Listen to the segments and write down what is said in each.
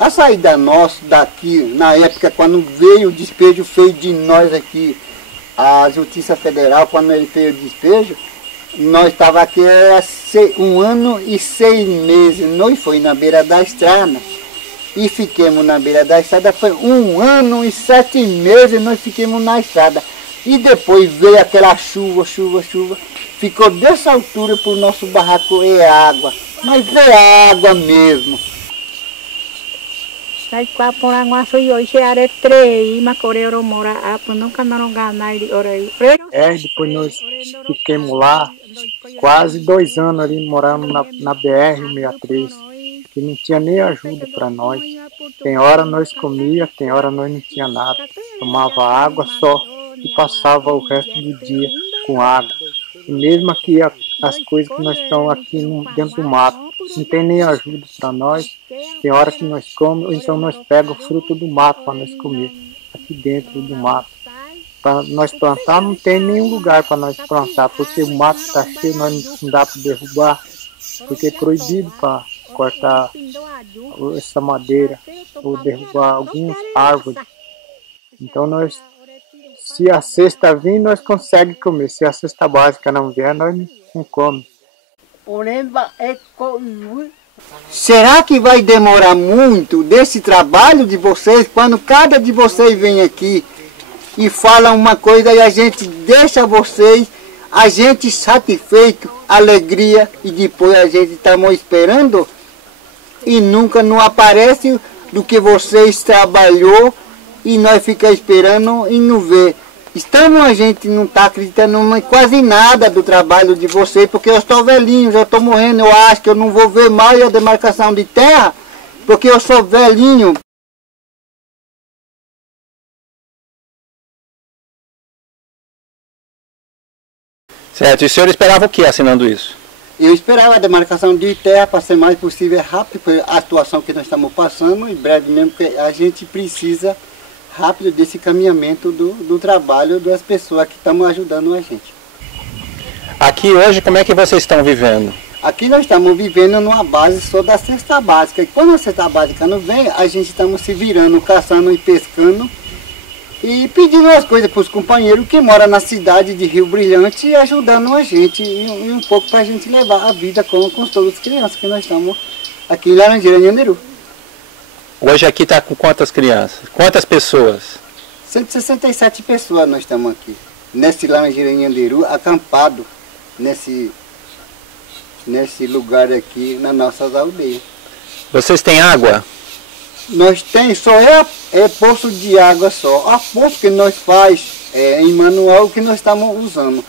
A saída nossa daqui, na época, quando veio o despejo feito de nós aqui, a Justiça Federal, quando ele fez o despejo, nós estávamos aqui há 1 ano e 6 meses. Nós fomos na beira da estrada e ficamos na beira da estrada. Foi 1 ano e 7 meses nós ficamos na estrada. E depois veio aquela chuva. Ficou dessa altura para o nosso barraco é água. Mas é água mesmo. Depois nós ficamos lá quase 2 anos ali morando na BR-63, que não tinha nem ajuda para nós. Tem hora nós comia, tem hora nós não tinha nada. Tomava água só e passava o resto do dia com água. E mesmo aqui as coisas que nós estamos aqui dentro do mato, não tem nem ajuda para nós. Tem hora que nós comemos, ou então nós pegamos fruto do mato para nós comer, aqui dentro do mato. Para nós plantar, não tem nenhum lugar para nós plantar, porque o mato está cheio, nós não dá para derrubar, porque é proibido para cortar essa madeira ou derrubar algumas árvores. Então nós, se a cesta vir, nós conseguimos comer. Se a cesta básica não vier, nós não comemos. Será que vai demorar muito desse trabalho de vocês, quando cada de vocês vem aqui e fala uma coisa e a gente deixa vocês, a gente satisfeito, alegria, e depois a gente estamos esperando e nunca não aparece do que vocês trabalhou e nós ficamos esperando e não vê. A gente não está acreditando em quase nada do trabalho de vocês, porque eu estou velhinho, já estou morrendo, eu acho que eu não vou ver mais a demarcação de terra, porque eu sou velhinho. Certo, e o senhor esperava o que assinando isso? Eu esperava a demarcação de terra para ser mais possível rápido, porque a situação que nós estamos passando, em breve mesmo, que a gente precisa rápido desse caminhamento do trabalho das pessoas que estão ajudando a gente. Aqui hoje, como é que vocês estão vivendo? Aqui nós estamos vivendo numa base só da cesta básica. E quando a cesta básica não vem, a gente estamos se virando, caçando e pescando e pedindo as coisas para os companheiros que moram na cidade de Rio Brilhante e ajudando a gente e um pouco para a gente levar a vida com todas as crianças que nós estamos aqui em Laranjeira, Nhanderu. Hoje aqui está com quantas crianças? Quantas pessoas? 167 pessoas nós estamos aqui, nesse Laranjeira, Nhanderu, acampado nesse lugar aqui, nas nossas aldeias. Vocês têm água? Nós temos, só é poço de água só. A poço que nós faz em manual que nós estamos usando.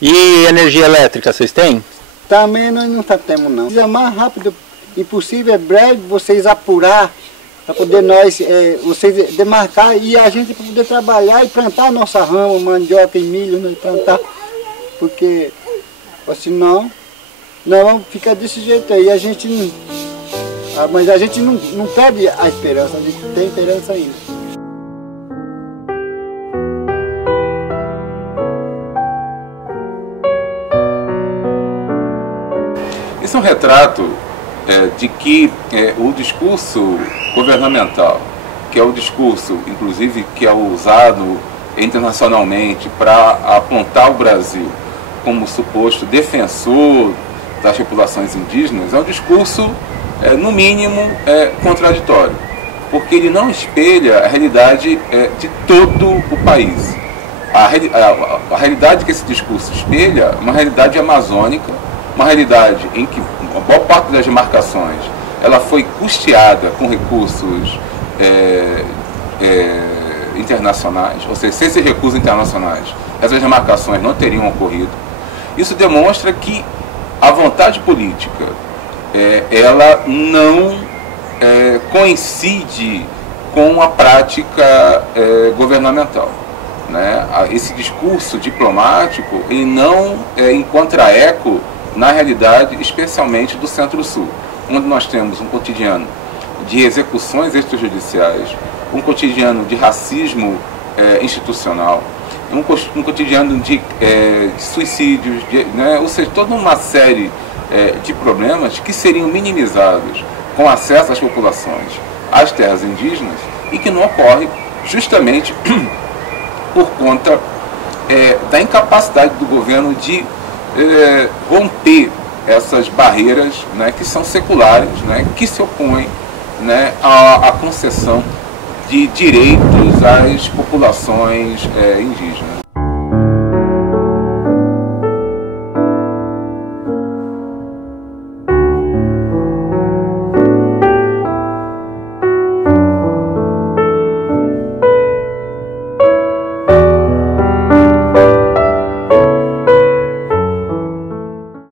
E energia elétrica vocês têm? Também nós não temos não. É mais rápido impossível, é breve vocês apurar, para poder vocês demarcar e a gente poder trabalhar e plantar a nossa rama, mandioca e milho, nós plantar. Porque senão nós vamos ficar desse jeito aí. Mas a gente não perde a esperança, a gente tem esperança ainda. Esse é um retrato de que o discurso governamental, que é o discurso, inclusive, que é usado internacionalmente para apontar o Brasil como suposto defensor das populações indígenas, é um discurso, no mínimo, contraditório, porque ele não espelha a realidade de todo o país. A realidade que esse discurso espelha é uma realidade amazônica, uma realidade em que a boa parte das demarcações ela foi custeada com recursos internacionais, ou seja, sem esses recursos internacionais, essas demarcações não teriam ocorrido. Isso demonstra que a vontade política ela não coincide com a prática governamental, né? Esse discurso diplomático ele não encontra eco na realidade, especialmente do Centro-Sul, onde nós temos um cotidiano de execuções extrajudiciais, um cotidiano de racismo institucional, um cotidiano de suicídios, né? Ou seja, toda uma série de problemas que seriam minimizados com acesso às populações às terras indígenas e que não ocorre justamente por conta da incapacidade do governo de romper essas barreiras, né, que são seculares, né, que se opõem, né, à concessão de direitos às populações indígenas.